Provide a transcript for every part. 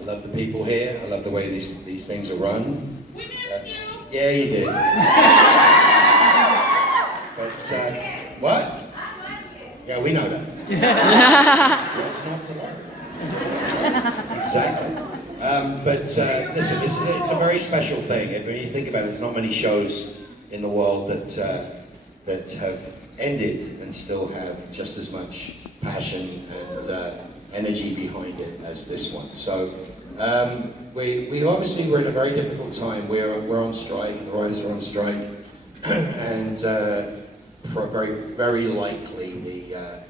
I love the people here. I love the way these things are run. We missed you. Yeah, you did. But, what? Yeah, we know that. What's not to love? Exactly. But listen, it's a very special thing. When you think about it, there's not many shows in the world that have ended and still have just as much passion and energy behind it as this one. So we obviously we're in a very difficult time. We're on strike. The writers are on strike, and very likely the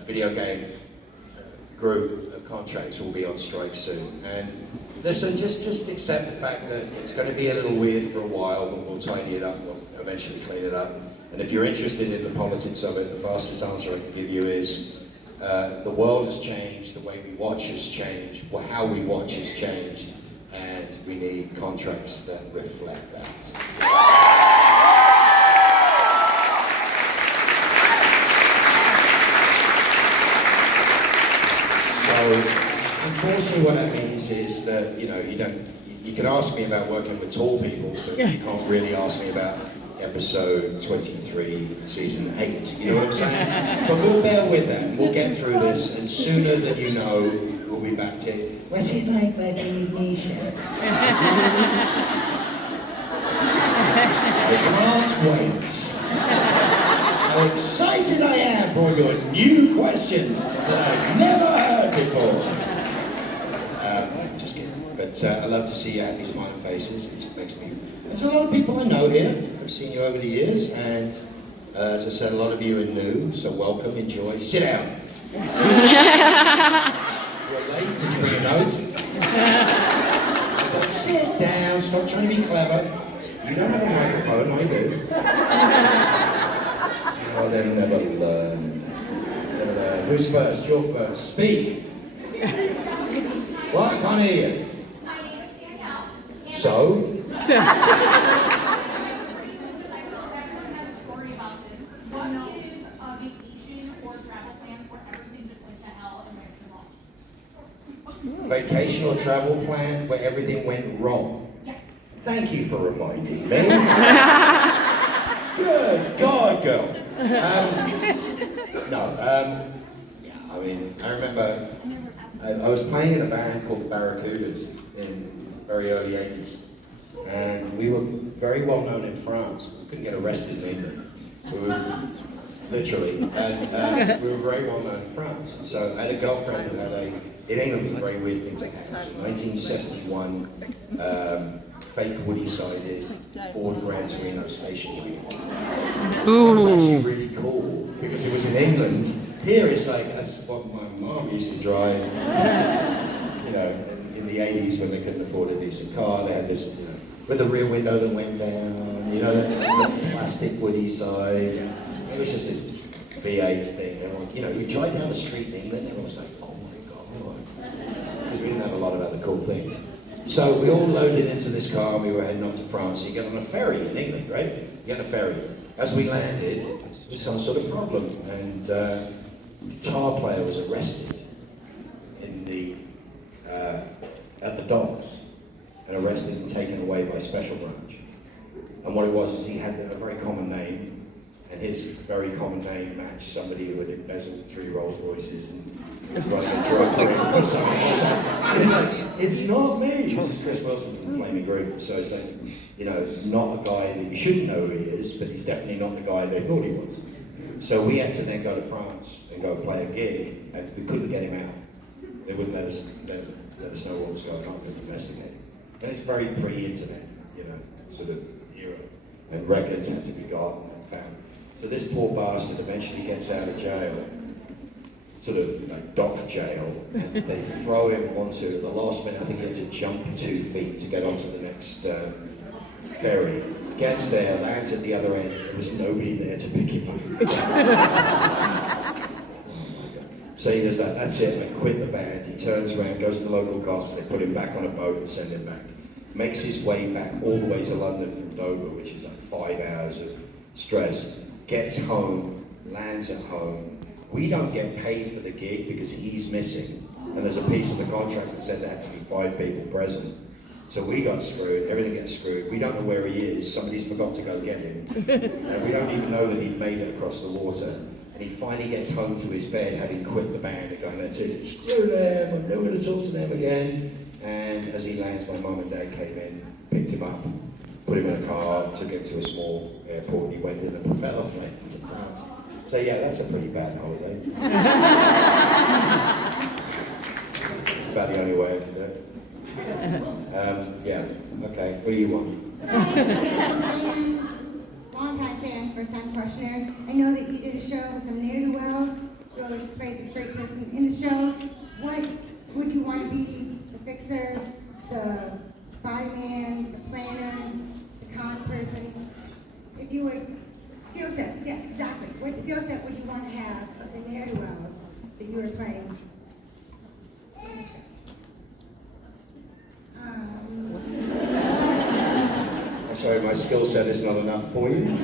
video game group of contracts will be on strike soon. And listen, just accept the fact that it's going to be a little weird for a while, but we'll tidy it up. We'll eventually clean it up. And if you're interested in the politics of it, the fastest answer I can give you is the world has changed, the way we watch has changed, how we watch has changed, and we need contracts that reflect that. So, unfortunately, what that means is that you can ask me about working with tall people, but you can't really ask me about episode 23, season 8. You know what I'm saying? But we'll bear with that. We'll get through this, and sooner than you know, we'll be back to what's it like working with me, Shep? I can't wait. How excited I am for your new questions that I've never heard before. Just kidding. But I love to see your happy smiling faces. It makes me... There's a lot of people I know here. I've seen you over the years, and as I said, a lot of you are new, so welcome, enjoy. Sit down. You're late. Did you bring a note? But sit down. Stop trying to be clever. You don't have a microphone, I do. Oh, they'll never learn. Who's first? You're first. Speak. What? I can't hear you. So? Vacation or travel plan where everything went wrong? Yes. Thank you for reminding me. Good God, girl. I mean, I remember I was playing in a band called the Barracudas in very early 80s. And we were very well known in France. We couldn't get arrested in England. We were, literally. And we were very well known in France. So I had a girlfriend who had in England, it was a very weird thing to happen. 1971, fake woody-sided Ford Gran Torino station wagon. It was actually really cool because it was in England. Here it's like, that's what my mom used to drive. In the 80s when they couldn't afford a decent car, they had this, with the rear window that went down, the plastic woody side. It was just this V8 thing. And you drive down the street in England, everyone was like, oh my God. Because we didn't have a lot of other cool things. So we all loaded into this car and we were heading off to France. You get on a ferry in England, right? You get on a ferry. As we landed, there was some sort of problem, and the guitar player was arrested at the docks, and arrested and taken away by special branch. And what it was is he had a very common name, and his very common name matched somebody who had embezzled 3 Rolls Royces and was running a drug ring or something. It's not me. It's Chris Wilson from Flaming Green. So it's like, not a guy that you shouldn't know who he is, but he's definitely not the guy they thought he was. So we had to then go to France and go play a gig, and we couldn't get him out. They wouldn't let us know what was going on and investigate. And it's very pre-internet, sort of era. And records had to be gotten and found. So this poor bastard eventually gets out of jail, sort of like dock jail, and they throw him onto, the last minute I think he had to jump 2 feet to get onto the next ferry. Gets there, lands at the other end, there was nobody there to pick him up. So he does that, that's it, I quit the band. He turns around, goes to the local cops, they put him back on a boat and send him back. Makes his way back all the way to London from Dover, which is like 5 hours of stress. Gets home, lands at home. We don't get paid for the gig because he's missing. And there's a piece of the contract that said there had to be 5 people present. So we got screwed, everything gets screwed. We don't know where he is, somebody's forgot to go get him. And we don't even know that he'd made it across the water. And he finally gets home to his bed, having quit the band, and going, that's it, screw them, I'm never going to talk to them again. And as he lands, my mum and dad came in, picked him up, put him in a car, took him to a small airport, and he went in the propeller plane to France. So yeah, that's a pretty bad holiday. It's about the only way I can do it. Yeah, okay, what do you want? Long-time fan, first-time questioner. I know that you did a show with some ne'er-do-wells. You always played the straight person in the show. What would you want to be? The fixer, the body man, the planner, the con person? If you would, skill set, yes, exactly. What skill set would you want to have of the ne'er-do-wells that you were playing? I'm sorry, my skill set is not enough for you. Am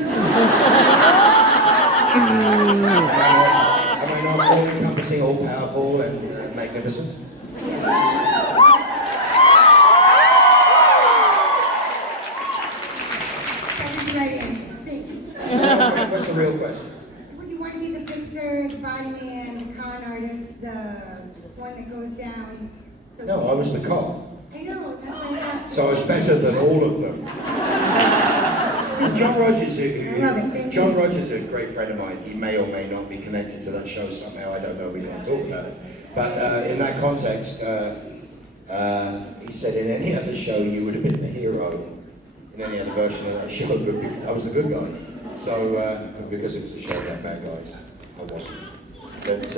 I not all-encompassing, all-powerful, and magnificent? That is the right answer. Thank you. What's the real question? Would you want to be the fixer, the body man, the con artist, the one that goes down? So No, I was the cop. I know, that's why I thought. So I was better than all of them. John Rogers, John Rogers is a great friend of mine. He may or may not be connected to that show somehow. I don't know. We can't talk about it. But in that context, he said in any other show you would have been the hero. In any other version of that show, I was the good guy. So because it was a show about bad guys, I wasn't. But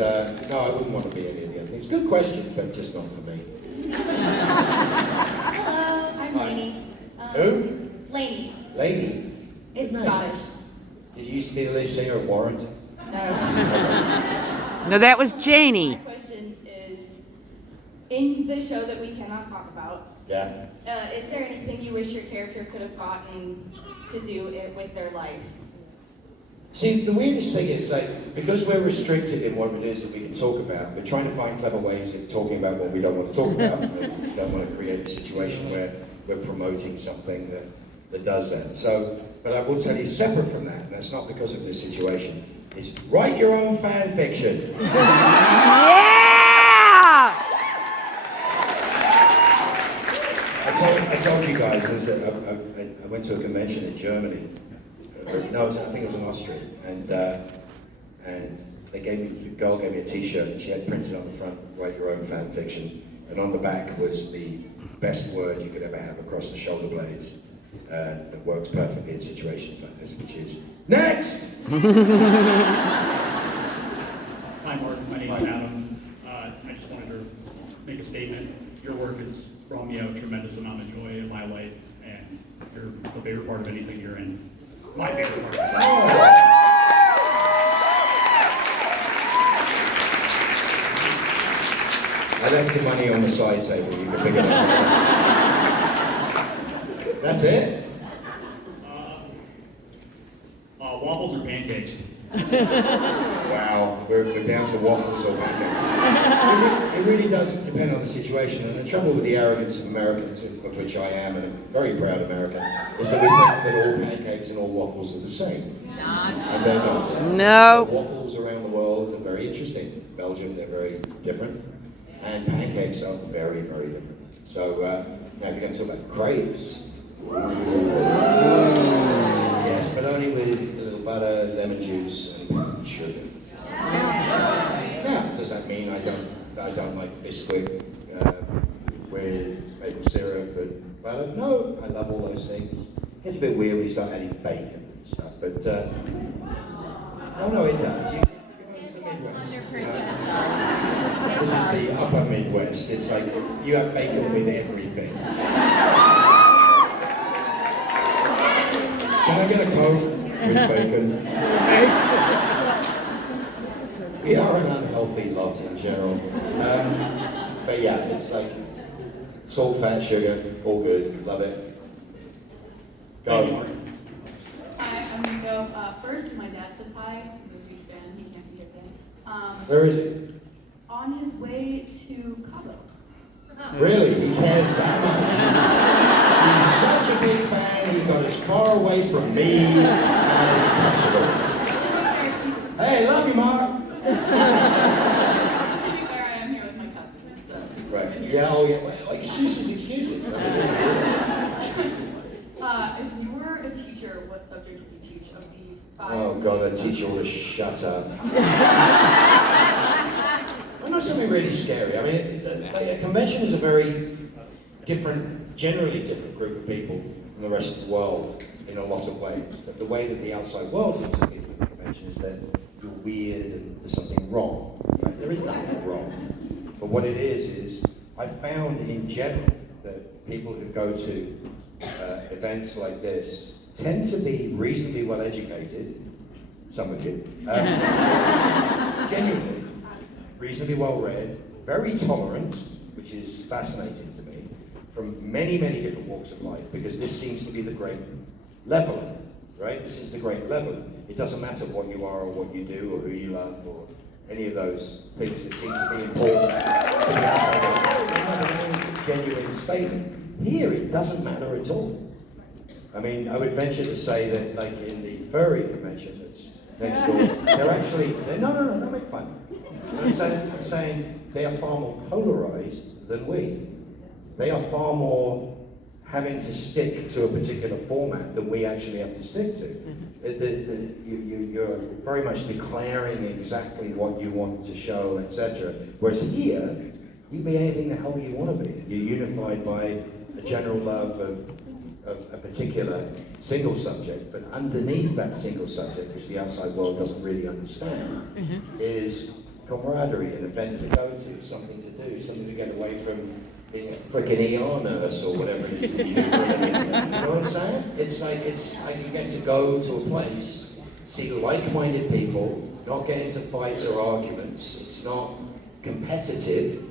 no, I wouldn't want to be any of the other things. Good question, but just not for me. Hello, I'm Lainey. Who? Lainey. Lainey. It's Nice. Scottish. Did you used to be the lead singer of Warrant? No. No, that was Janie. My question is, in the show that we cannot talk about, Yeah. is there anything you wish your character could have gotten to do it with their life? See, the weirdest thing is, like, because we're restricted in what it is that we can talk about, we're trying to find clever ways of talking about what we don't want to talk about. We don't want to create a situation where we're promoting something that does that. So, but I will tell you, separate from that, and that's not because of this situation, is write your own fan fiction. Yeah! I told you guys, I went to a convention in Germany. No, I think it was in Austria, and the girl gave me a T-shirt, and she had printed on the front, "Write your own fan fiction," and on the back was the best word you could ever have across the shoulder blades that works perfectly in situations like this, which is next. Hi, Mark. My name is Adam. I just wanted to make a statement. Your work has brought me a tremendous amount of joy in my life, and you're the favorite part of anything you're in. My favorite part. I left the money on the side table. You can pick it up. That's it? Waffles or pancakes? Wow, we're down to waffles or pancakes. It really does depend on the situation, and the trouble with the arrogance of Americans, of which I am, and a very proud American, is that we think that all pancakes and all waffles are the same. And they're not. No. So waffles around the world are very interesting. Belgium, they're very different. And pancakes are very, very different. So now if you're going to talk about crepes, yes, but only with a little butter, lemon juice, and sugar. Now, does that mean I don't like biscuit with maple syrup and butter? No, I love all those things. It's a bit weird when you start adding bacon and stuff, but no, it does. You go to the Midwest. 100% This is the upper Midwest. It's like you have bacon with everything. Can I get a Coke with bacon? We are an unhealthy lot in general. But yeah, it's like salt, fat, sugar, all good. Love it. Go. Hi, I'm gonna go first because my dad says hi. He's a huge fan. He can't be here today. Where is it? on his way to Cabo. Really? He cares that much? He's such a big fan, he got his car away from me as possible. Hey, love you, Mark. To be fair, I am here with my cousin, so. Right. Yeah, oh yeah. Well, excuses. I mean, If you were a teacher, what subject would you teach of the 5? oh God, a teacher ought to shut up. Well, not something really scary. I mean, a convention is a very different, generally different group of people from the rest of the world in a lot of ways. But the way that the outside world looks at people at the convention is that you're weird and there's something wrong. Right? There is nothing wrong. But what it is I found in general that people who go to events like this tend to be reasonably well educated, some of you, genuinely, reasonably well read, very tolerant, which is fascinating to me, from many, many different walks of life, because this seems to be the great leveler, right? This is the great leveler. It doesn't matter what you are or what you do or who you love or any of those things that seem to be important to the outside. It's a genuine statement. Here, it doesn't matter at all. I mean, I would venture to say that, like in the furry convention that's next door, no, make fun. I'm saying they are far more polarized than we. They are far more having to stick to a particular format than we actually have to stick to. You're very much declaring exactly what you want to show, etc. Whereas here, you can be anything the hell you want to be. You're unified by a general love of a particular single subject, but underneath that single subject, which the outside world doesn't really understand, is camaraderie, an event to go to, something to do, something to get away from being a freaking ER nurse or whatever it is that you do for a living. You know what I'm saying? It's like you get to go to a place, see like-minded people, not get into fights or arguments. It's not competitive,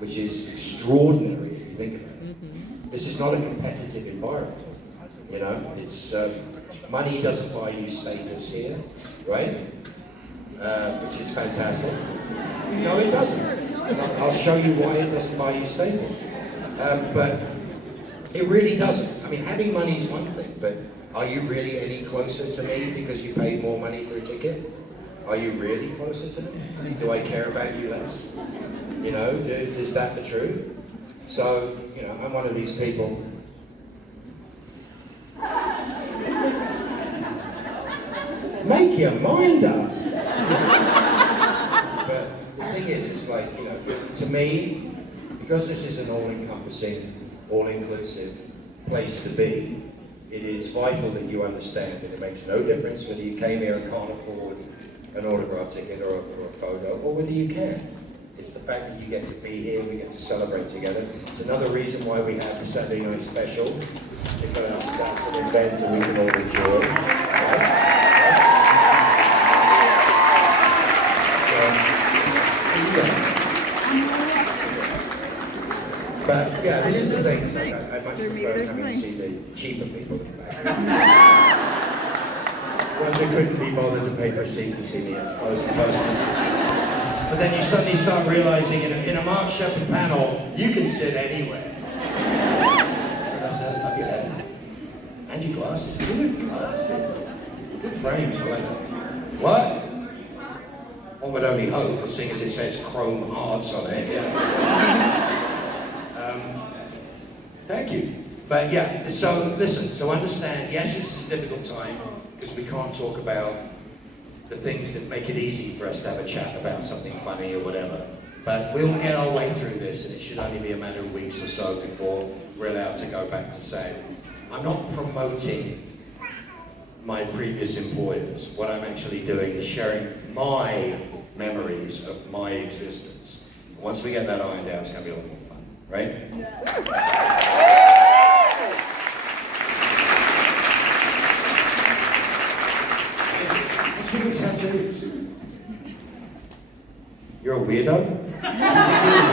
which is extraordinary if you think about it. This is not a competitive environment. You know, it's money doesn't buy you status here, right? Which is fantastic. No, it doesn't. I'll show you why it doesn't buy you status. But it really doesn't. I mean, having money is one thing, but are you really any closer to me because you paid more money for a ticket? Are you really closer to me? Do I care about you less? You know, is that the truth? So, you know, I'm one of these people. Make your mind up. But the thing is, it's like, you know, to me, because this is an all-encompassing, all-inclusive place to be, it is vital that you understand that it makes no difference whether you came here and can't afford an autograph ticket or a photo, or whether you can. It's the fact that you get to be here, we get to celebrate together. It's another reason why we have the Saturday night special, because that's an event that we can all enjoy. Right? But yeah, this is the thing. I much prefer coming to see the cheaper people in the back. Ones who couldn't be bothered to pay for a seat to see me up close and personal. But then you suddenly start realizing in a Mark Sheppard panel, you can sit anywhere. So that's it. Up your head. And your glasses. Good glasses. Good frames. Like, what? One would only hope, seeing as it says chrome hearts on it. Yeah. Thank you. But yeah, so listen, so understand, yes, this is a difficult time because we can't talk about the things that make it easy for us to have a chat about something funny or whatever. But we'll get our way through this, and it should only be a matter of weeks or so before we're allowed to go back to saying, I'm not promoting my previous employers. What I'm actually doing is sharing my memories of my existence. Once we get that ironed out, it's going to be a lot more fun, right? What's with your tattoos? You're a weirdo? You're a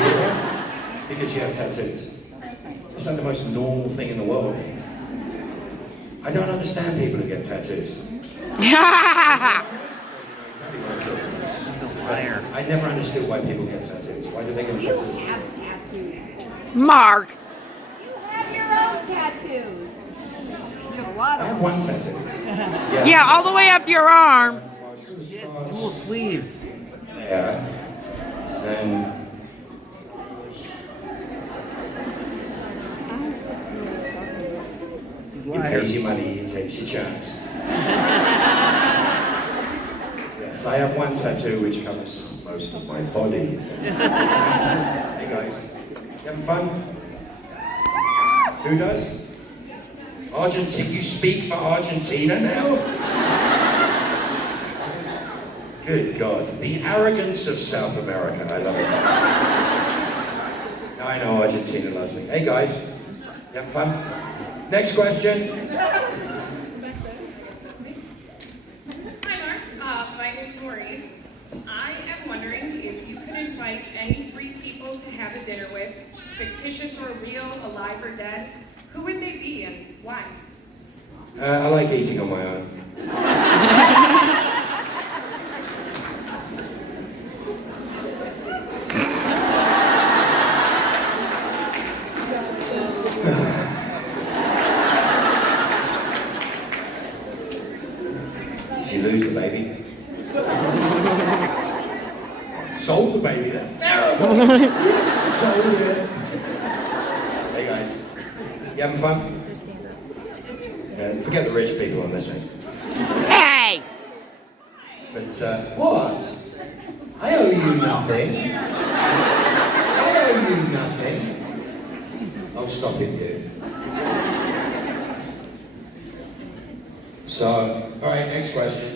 weirdo? Because you have tattoos. It's like the most normal thing in the world. I don't understand people who get tattoos. Liar. I never understood why people get tattoos. Why do they get You tattoos? have tattoos. Mark. You have your own tattoos. You have a lot I of have one tattoo. Yeah. Yeah, all the way up your arm. Well, it sort of He has starts dual sleeves. there, and He's he lying. pays your money, he takes your chance. Yes, I have one tattoo which covers most of my body. Hey guys, you having fun? Who does? Argentina, you speak for Argentina now? Good God, the arrogance of South America, I love it. I know Argentina loves me. Hey guys, you having fun? Next question. Hi, Mark. My name is Maureen. I am wondering if you could invite any three people to have a dinner with, fictitious or real, alive or dead, who would they be and why? I like eating on my own. Did you lose the baby? Sold the baby, that's terrible! Sold it. Hey guys, you having fun? Forget the rich people on this end. Hey. But, what? I owe you nothing. I owe you nothing. I'll stop it, dude. So, alright, next question.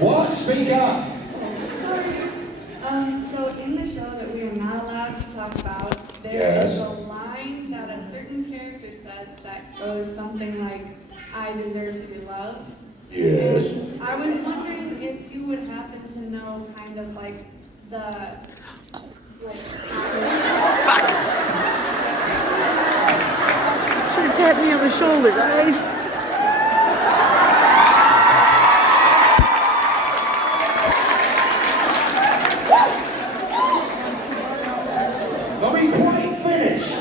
What? Speak up! So in the show that we are not allowed to talk about, there Yes. is a line that a certain character says that goes something like, "I deserve to be loved." Yes. I was wondering if you would happen to know kind of like the, Should have tapped me on the shoulder, guys. Are we quite finished?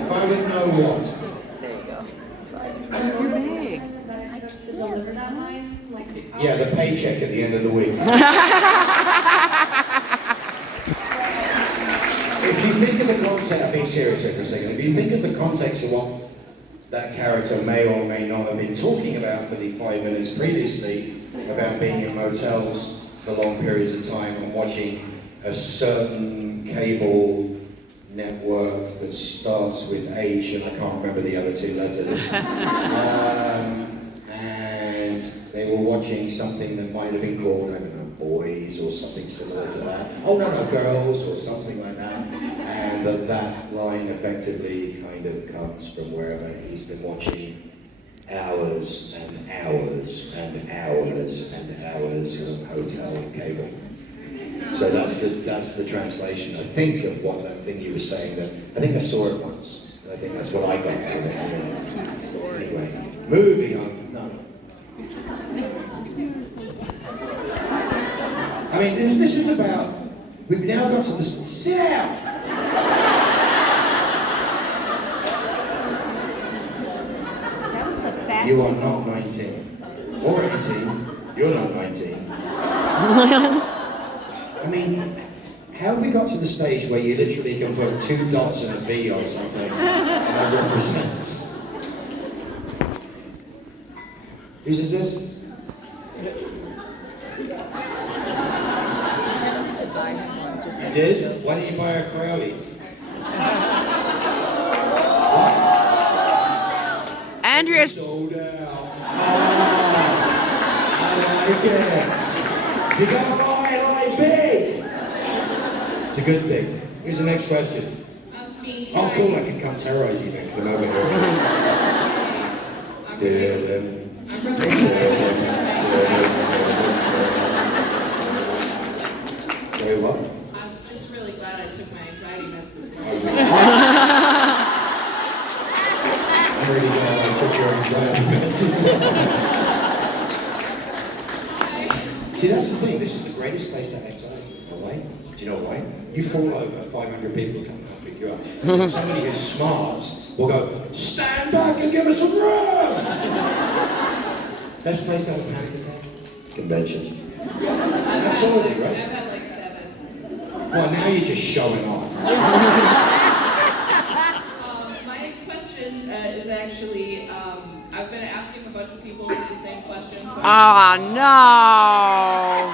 If I would know what. to deliver that line, like. Yeah, the paycheck at the end of the week. If you think of the context, I'm being serious here for a second. If you think of the context of what that character may or may not have been talking about for the 5 minutes previously, about being in motels for long periods of time and watching a certain cable network that starts with H, and I can't remember the other two letters. And they were watching something that might have been called, I don't know, Boys or something similar to that. Oh no, Girls or something like that. And that line effectively kind of comes from wherever he's been watching hours and hours and hours and hours of hotel cable. So that's the translation, I think, of what that thing you were saying. That I think I saw it once. I think that's what I got from it. Anyway, moving on. No. I mean, this is about. We've now got to the. Sit down. That was the fastest. You are not 19 or 18. You're not 19. I mean, how have we got to the stage where you literally can put 2 dots and a V on something and that represents? Whose is this? Tempted to buy him one just You as a did? joke. Why didn't you buy a Crowley? Andrea's. Sold out. I like it. You gotta buy like big. It's a good thing. Here's the next question. Me. Oh, cool, I can come terrorize you then, because I'm over here. I'm really Sorry, what? I'm just really glad I took my anxiety meds this morning. See, that's the thing. This is the greatest place to have anxiety. You know why? Do you know why? You fall over, 500 people come and pick you up. And somebody who's smart will go, stand back and give us some room! Best place to have a panic attack? Conventions. Absolutely, right? I've had like 7. Well, now you're just showing off. My question is actually, I've been asking a bunch of people the same question. So Oh, no.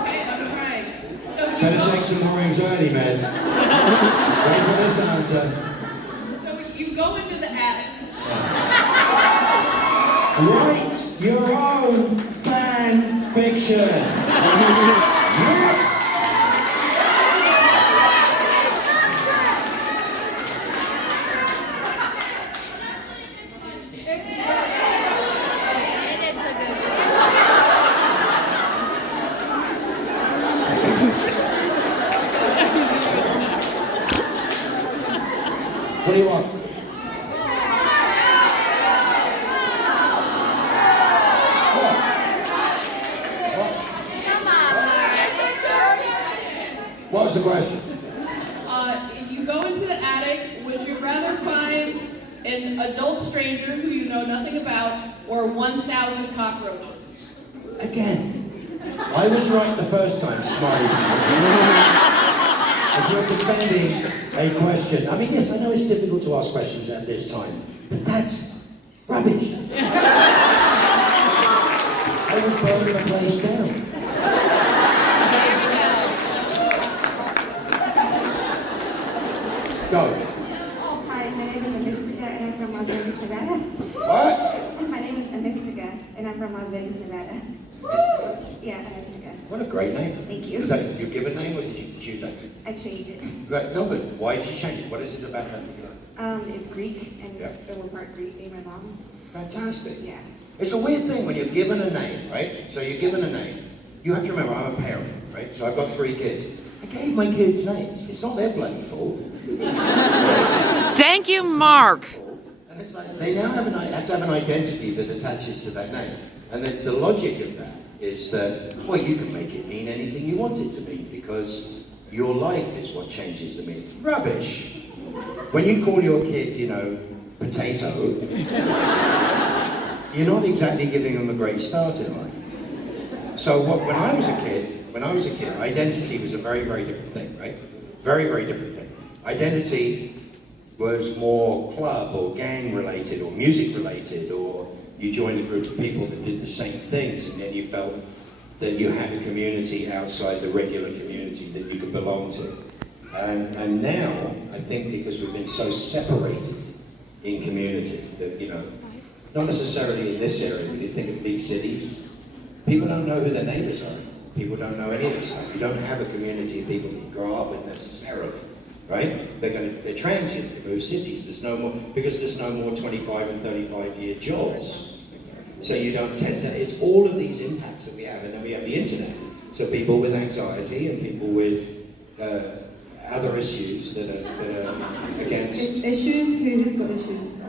okay, I'm trying. So Better take some more anxiety meds. Wait for this answer. you go into the attic. Write your own fan fiction. Yes. It is a good What do you want? What was the question? If you go into the attic, would you rather find an adult stranger who you know nothing about or 1,000 cockroaches? Again, I was right the first time, smiley face. As you're defending a question. I mean, yes, I know it's difficult to ask questions at this time, but that's rubbish. I would burn the place down. Go. Oh, hi, my name is Amistica and I'm from Las Vegas, Nevada. What? My name is Amistica and I'm from Las Vegas, Nevada. Yeah, Amistica. What a great name. Thank you. Is that your given name or did you choose that? I changed it. Right, no, but why did you change it? What is it about that? It's Greek and Yeah. we're part Greek, me and my mom. Fantastic. Yeah. It's a weird thing when you're given a name, right? So you're given a name. You have to remember, I'm a parent, right? So I've got 3 kids. I gave my kids names. It's not their bloody fault. Thank you, Mark. And it's like, they now have to have an identity that attaches to that name. And the logic of that is that, well, you can make it mean anything you want it to mean because your life is what changes the meaning. Rubbish. When you call your kid, you know, potato, you're not exactly giving them a great start in life. So when I was a kid, identity was a very, very different thing, right? Very, very different thing. Identity was more club or gang related or music related, or you joined a group of people that did the same things and then you felt that you had a community outside the regular community that you could belong to. And now, I think because we've been so separated in communities that, you know, not necessarily in this area, but you think of big cities, people don't know who their neighbors are. People don't know any of this stuff. You don't have a community of people you grow up with necessarily, right? They're transient, they move cities. There's no more, because there's no more 25 and 35-year jobs. So you don't tend to, it's all of these impacts that we have. And then we have the internet. So people with anxiety and people with other issues that are against. Issues? Who has got issues? I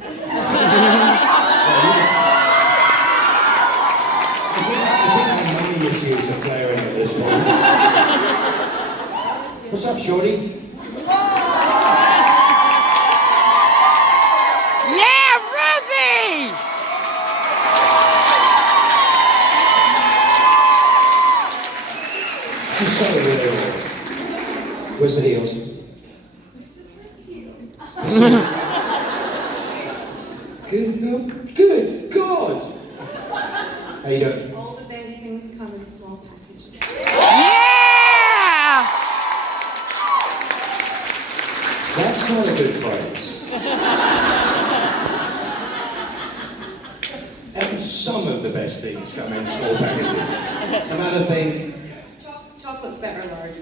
think my money issues are flaring at this point. What's up, shorty? Yeah, Ruthie! She's so weird. Where's the heels? Good God! How you doing? All the best things come in small packages. Yeah! That's not a good phrase. And some of the best things come in small packages. Some other thing. Chocolate's better large.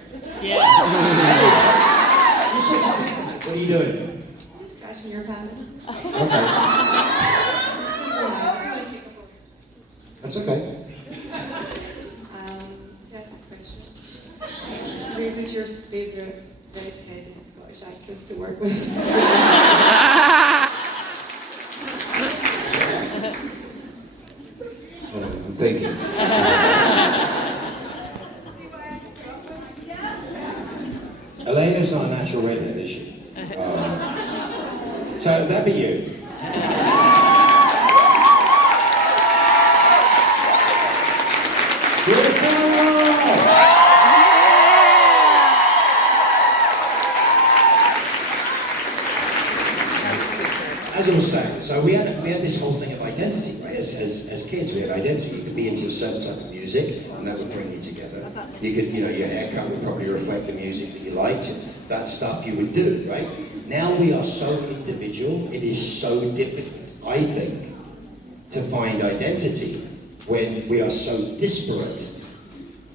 What are you doing? Just crashing your pattern. Okay. That's okay. That's a question. Who's your favorite redhead and Scottish actress to work with? thinking. Elena's not a natural redhead, is she? So that'd be you. As I was saying, so we had this whole thing of identity, right? As kids, we had identity. You could be into a certain type of music, and that would bring you together. You could, your haircut would probably reflect the music that you liked. That stuff you would do, right? Now we are so individual, it is so difficult, I think, to find identity when we are so disparate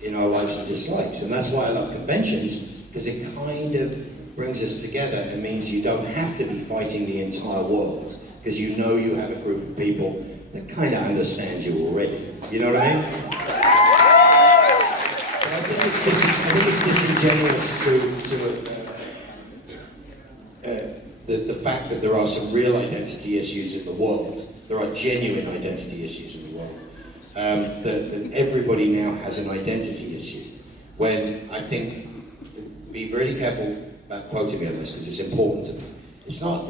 in our likes and dislikes. And that's why I love conventions, because it kind of brings us together and means you don't have to be fighting the entire world, because you know you have a group of people that kind of understand you already. You know what I mean? But I think it's disingenuous the fact that there are some real identity issues in the world. There are genuine identity issues in the world. That everybody now has an identity issue. When I think, be really careful about quoting me on this because it's important to me. It's not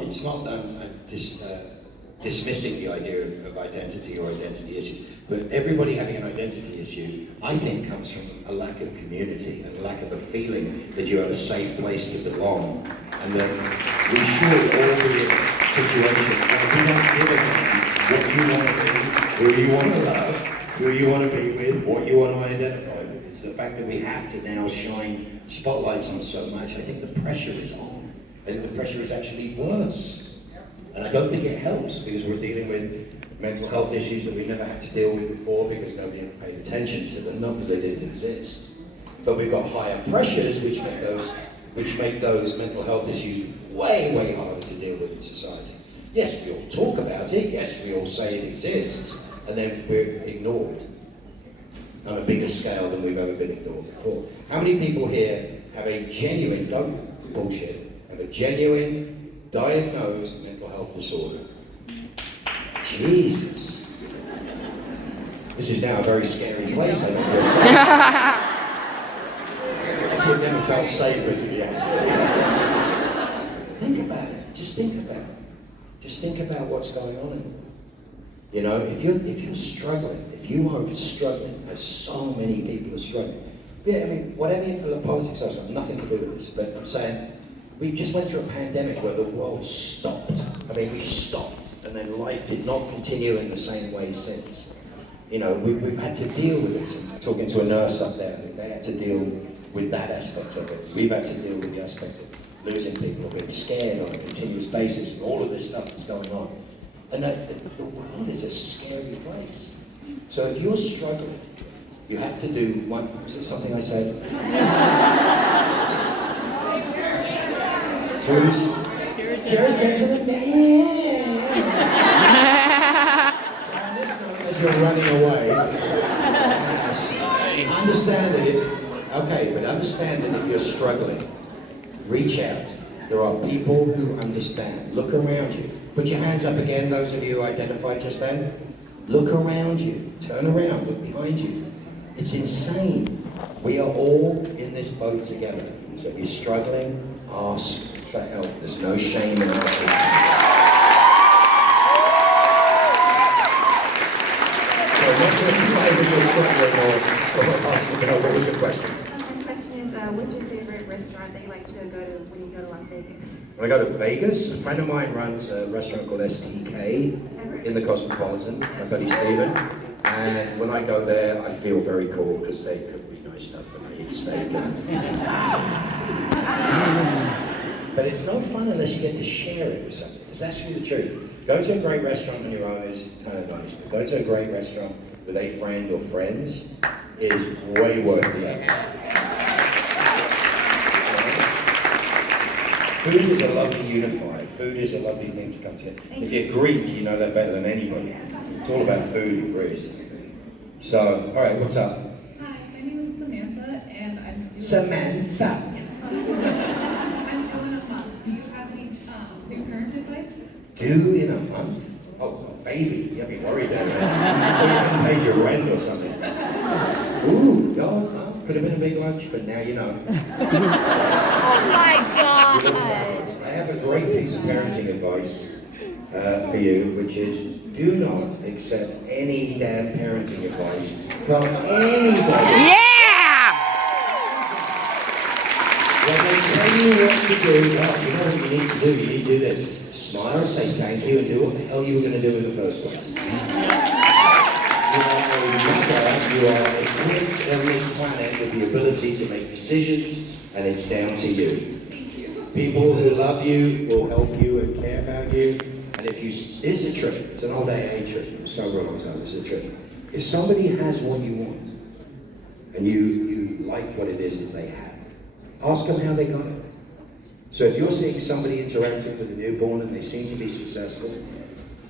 dismissing the idea of identity or identity issues, but everybody having an identity issue, I think, comes from a lack of community and a lack of a feeling that you have a safe place to belong, and that we should all be in a situation where we don't give a damn what you want to be, who you want to love, who you want to be with, what you want to identify with. It's the fact that we have to now shine spotlights on so much. I think the pressure is on. I think the pressure is actually worse. And I don't think it helps, because we're dealing with mental health issues that we've never had to deal with before because nobody ever paid attention to them, not because they didn't exist. But we've got higher pressures which make those mental health issues way, way harder to deal with in society. Yes, we all talk about it, yes, we all say it exists, and then we're ignored on a bigger scale than we've ever been ignored before. How many people here have a genuine, don't bullshit, have a genuine diagnosed mental health disorder? Jesus. This is now a very scary place, I think. Actually, I've never felt safer, to be honest. Think about it. Just think about it. Just think about what's going on in the world. You know, if you're struggling, if you are struggling, as so many people are struggling. Yeah, I mean, whatever politics are, nothing to do with this, but I'm saying, we just went through a pandemic where the world stopped. I mean, we stopped, and then life did not continue in the same way since. You know, we've had to deal with this. I'm talking to a nurse up there, they had to deal with that aspect of it. We've had to deal with the aspect of losing people, or being scared on a continuous basis, and all of this stuff that's going on. And the world is a scary place. So if you're struggling, you have to do one, was it something I said? Jerry Jensen, as you're running away, understand that understand that if you're struggling, reach out. There are people who understand. Look around you. Put your hands up again, those of you who identified just then. Look around you. Turn around. Look behind you. It's insane. We are all in this boat together. So if you're struggling, ask for help. There's no shame in asking. So what was your question? My question is, what's your favorite restaurant that you like to go to when you go to Las Vegas? When I go to Vegas, a friend of mine runs a restaurant called STK in the Cosmopolitan, my buddy Stephen. And when I go there, I feel very cool because they cook really nice stuff and I eat steak. But it's no fun unless you get to share it with somebody. It's actually the truth. Go to a great restaurant on your own is kind of nice, but go to a great restaurant with a friend or friends is way worth the effort. Food is a lovely unifier. Food is a lovely thing to come to. If you're Greek, you know that better than anybody. It's all about food in Greece. So, all right, what's up? Hi, my name is Samantha, and I'm doing... Samantha. Yes. I'm doing a month. Do you have any concurrent advice? Do in a month? Oh, a baby. You have me worried there, man. You haven't paid your rent or something. Ooh, no, could have been a big lunch, but now you know. Oh my God. I have a great piece of parenting advice for you, which is do not accept any damn parenting advice from anybody. Yeah! When they tell you what to do, well, you know what you need to do? You need to do this. Smile, say thank you, and do what the hell you were going to do in the first place. You are a mother, you are a prince on this planet with the ability to make decisions, and it's down to you. People who love you will help you and care about you. And if you, here's the trick, it's an old AA trick, it's so wrong, it's a trick. If somebody has what you want, and you like what it is that they have, ask them how they got it. So if you're seeing somebody interacting with a newborn and they seem to be successful,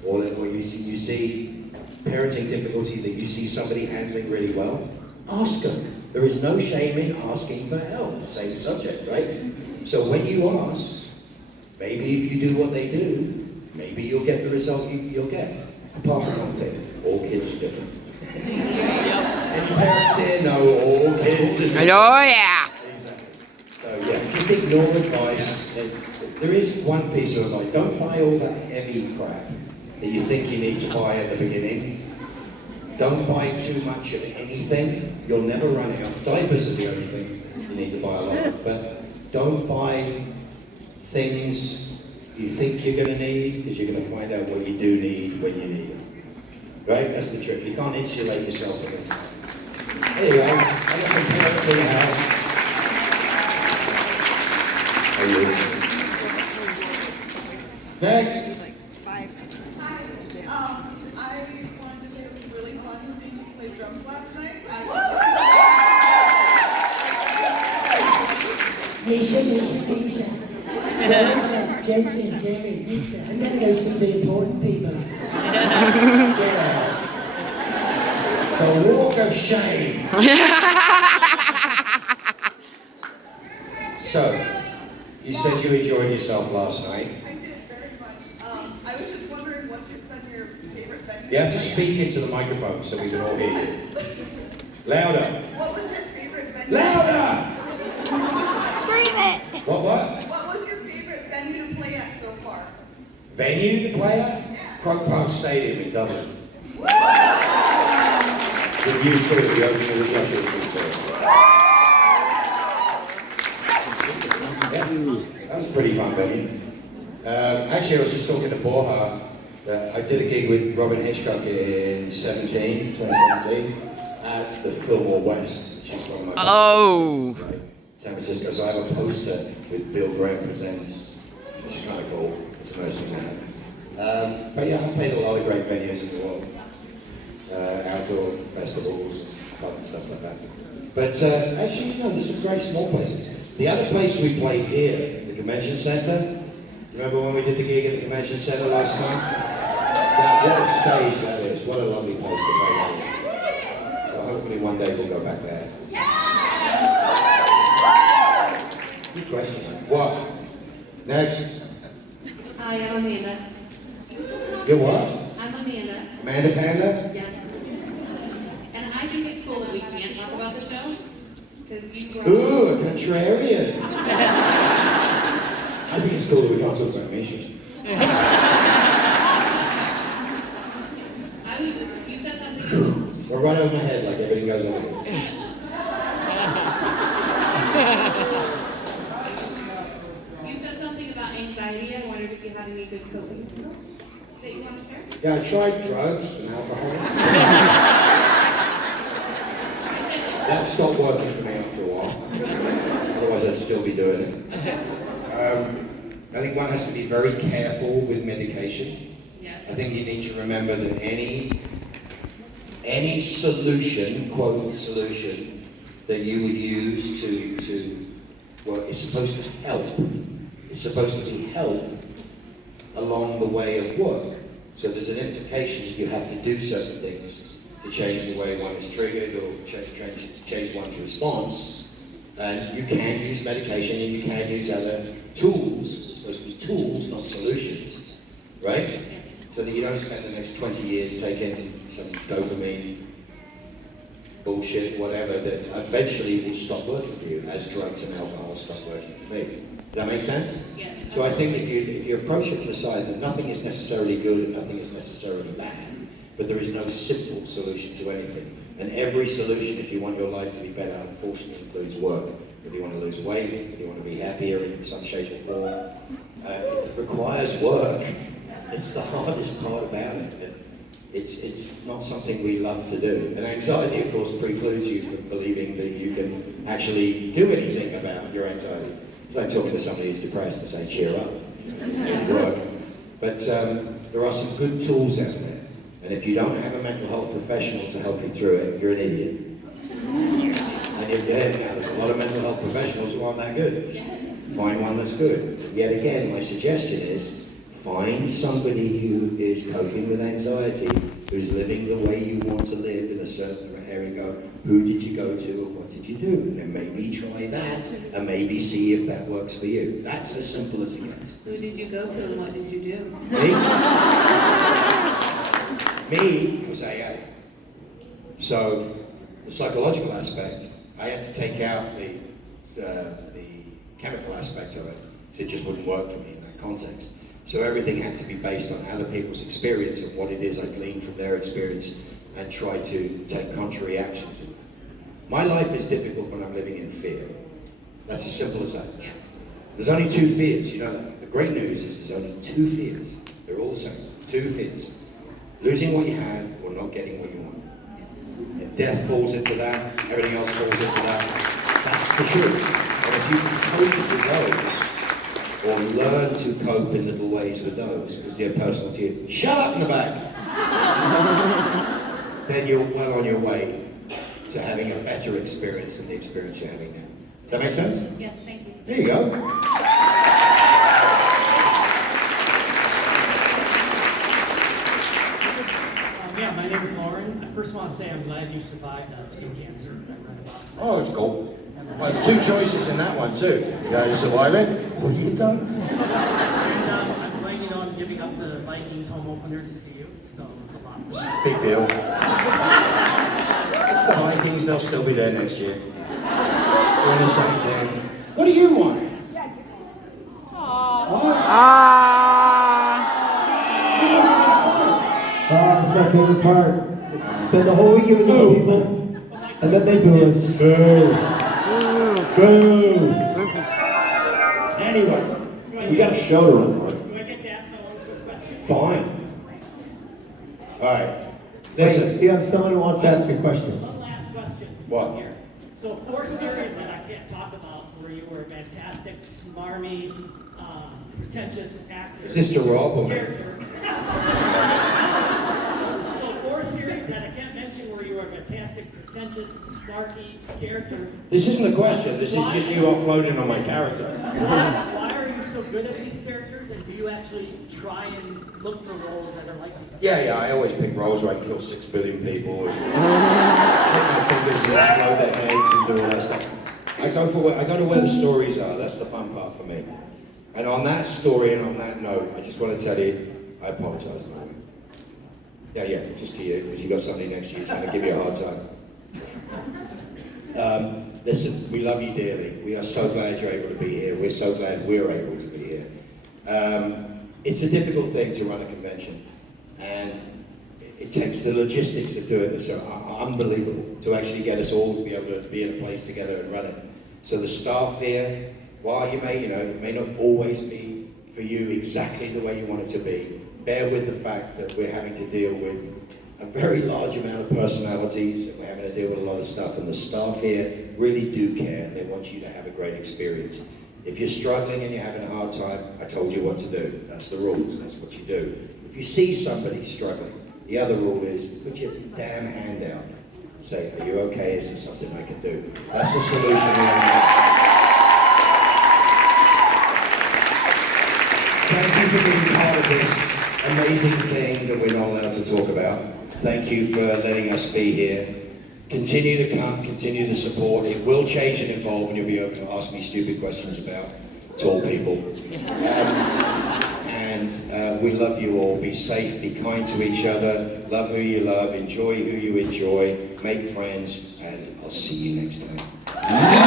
or you see parenting difficulty that you see somebody handling really well, ask them. There is no shame in asking for help. Same subject, right? So when you ask, maybe if you do what they do, maybe you'll get the result you'll get. Apart from one thing, all kids are different. Any parents here know all kids are different? Oh yeah. Exactly. So yeah, just ignore advice. There is one piece of advice. Don't buy all that heavy crap that you think you need to buy at the beginning. Don't buy too much of anything. You'll never run out. Diapers are the only thing you need to buy a lot of. But don't buy things you think you're going to need, because you're going to find out what you do need when you need it. Right? That's the trick. You can't insulate yourself against that. There you go. I got some parents in the house. Are you listening? Next. I wanted to say it was really fun to see you play drums last night. Misha. Jensen, Jerry, Lisa. I'm going to go see the important people. Yeah. The walk of shame. So, you said you enjoyed yourself last night. I did very much. I was just wondering what's your favorite venue? You have to speak into the microphone so we can all hear you. Louder. What was your favorite venue? Louder! Scream it. What? What was your favorite venue to play at so far? Venue to play at? Yeah. Croke Park Stadium in Dublin. With you too, the opening of the Joshua Tree tour. Yeah, that was a pretty fun venue. Actually, I was just talking to Borja that I did a gig with Robin Hitchcock in 2017 at the Fillmore West. She's one of my Oh. right? San Francisco. So I have a poster with Bill Graham Presents, which is kind of cool. It's a nice thing to have. But yeah, I've played a lot of great venues in the world. Outdoor festivals, and stuff like that. But actually, no, there's some very small places. The other place we played here, the convention center. Remember when we did the gig at the convention center last time? Yeah, what a stage that is. What a lovely place to play. So hopefully one day we'll go back there. Good question. What? Next. Hi, I'm Amanda. You're what? I'm Amanda. Amanda Panda? Yeah. And I think it's cool that we can't talk about the show. Because you grow Ooh, a contrarian. I think it's cool that we can't talk about Misha. You said something. We're right over my head like everything goes over this. You said something about anxiety. I wondered if you had any good coping skills that you want to share. Yeah, I tried drugs and alcohol. That stopped working for me after a while. Otherwise I'd still be doing it. I think one has to be very careful with medication. Yes. I think you need to remember that any solution, quote solution, that you would use well, it's supposed to help. It's supposed to be help along the way of work. So there's an implication that you have to do certain things to change the way one is triggered or change one's response. And you can use medication and you can use other tools. It's supposed to be tools, not solutions, right? so that you don't spend the next 20 years taking some dopamine, bullshit, whatever, that eventually will stop working for you, as drugs and alcohol stop working for me. Does that make sense? Yes. So I think if you approach it from the side that nothing is necessarily good and nothing is necessarily bad, but there is no simple solution to anything. And every solution, if you want your life to be better, unfortunately includes work. Whether you want to lose weight, whether you want to be happier in some shape or form, it requires work. It's the hardest part about it. It's not something we love to do. And anxiety, of course, precludes you from believing that you can actually do anything about your anxiety. It's like talking to somebody who's depressed and saying, cheer up. It doesn't work. But there are some good tools out there. And if you don't have a mental health professional to help you through it, you're an idiot. And if you're now, there's a lot of mental health professionals who aren't that good. Find one that's good. Yet again, my suggestion is, find somebody who is coping with anxiety, who's living the way you want to live in a certain area, and go, who did you go to and what did you do? And then maybe try that, and maybe see if that works for you. That's as simple as it gets. Who did you go to and what did you do? Me was AA. So the psychological aspect, I had to take out the chemical aspect of it, because it just wouldn't work for me in that context. So everything had to be based on other people's experience of what it is I gleaned from their experience and try to take contrary actions in that. My life is difficult when I'm living in fear. That's as simple as that. There's only 2 fears, you know that. The great news is there's only 2 fears. They're all the same. 2 fears. Losing what you have or not getting what you want. And death falls into that, everything else falls into that. That's the truth. And if you can cope with those, or learn to cope in little ways with those, because your personality is, shut up in the back! Then you're well on your way to having a better experience than the experience you're having now. Does that make sense? Yes, thank you. There you go. Yeah, my name is Lauren. I first want to say I'm glad you survived skin cancer. I read about that. Oh, it's cool. Well, there's 2 choices in that one too. You either survive it, or you don't. And I'm planning on giving up the Vikings home opener to see you, so it's a lot of fun. Big deal. It's the Vikings, they'll still be there next year. Doing the same thing. What do you want? That's my favorite part. Spend the whole weekend with these people, and then they boo us. Boo. Boo. Anyway, we got a show to run. Do I get to ask my own question? Fine. All right. Listen. We have someone who wants to ask a question. One last question. What? Here. So 4 series that I can't talk about where you were a fantastic, smarmy, pretentious actor. Is this to Rob or me? Character. So 4 series that I can't mention where you were a fantastic, pretentious, snarky character. This isn't a question, this is just you uploading on my character. Why are you so good at these characters, and do you actually try and look for roles that are like these? Yeah, I always pick roles where I can kill 6 billion people and hit my fingers and explode their heads and do all that stuff. I go to where the stories are, that's the fun part for me. And on that story and on that note, I just want to tell you, I apologize, man. Yeah, just to you, because you got somebody next to you trying to give you a hard time. Listen, we love you dearly. We are so glad you're able to be here. We're so glad we're able to be here. It's a difficult thing to run a convention, and it takes the logistics of doing this are unbelievable to actually get us all to be able to be in a place together and run it. So the staff here, while it may not always be for you exactly the way you want it to be, bear with the fact that we're having to deal with a very large amount of personalities, and we're having to deal with a lot of stuff, and the staff here really do care, and they want you to have a great experience. If you're struggling and you're having a hard time, I told you what to do. That's the rules, that's what you do. If you see somebody struggling, the other rule is, put your damn hand out. Say, are you okay? Is this something I can do? That's the solution we have. Thank you for being part of this amazing thing that we're not allowed to talk about. Thank you for letting us be here. Continue to come, continue to support. It will change and evolve, and you'll be able to ask me stupid questions about tall people. And And we love you all. Be safe, be kind to each other, love who you love, enjoy who you enjoy, make friends, and I'll see you next time.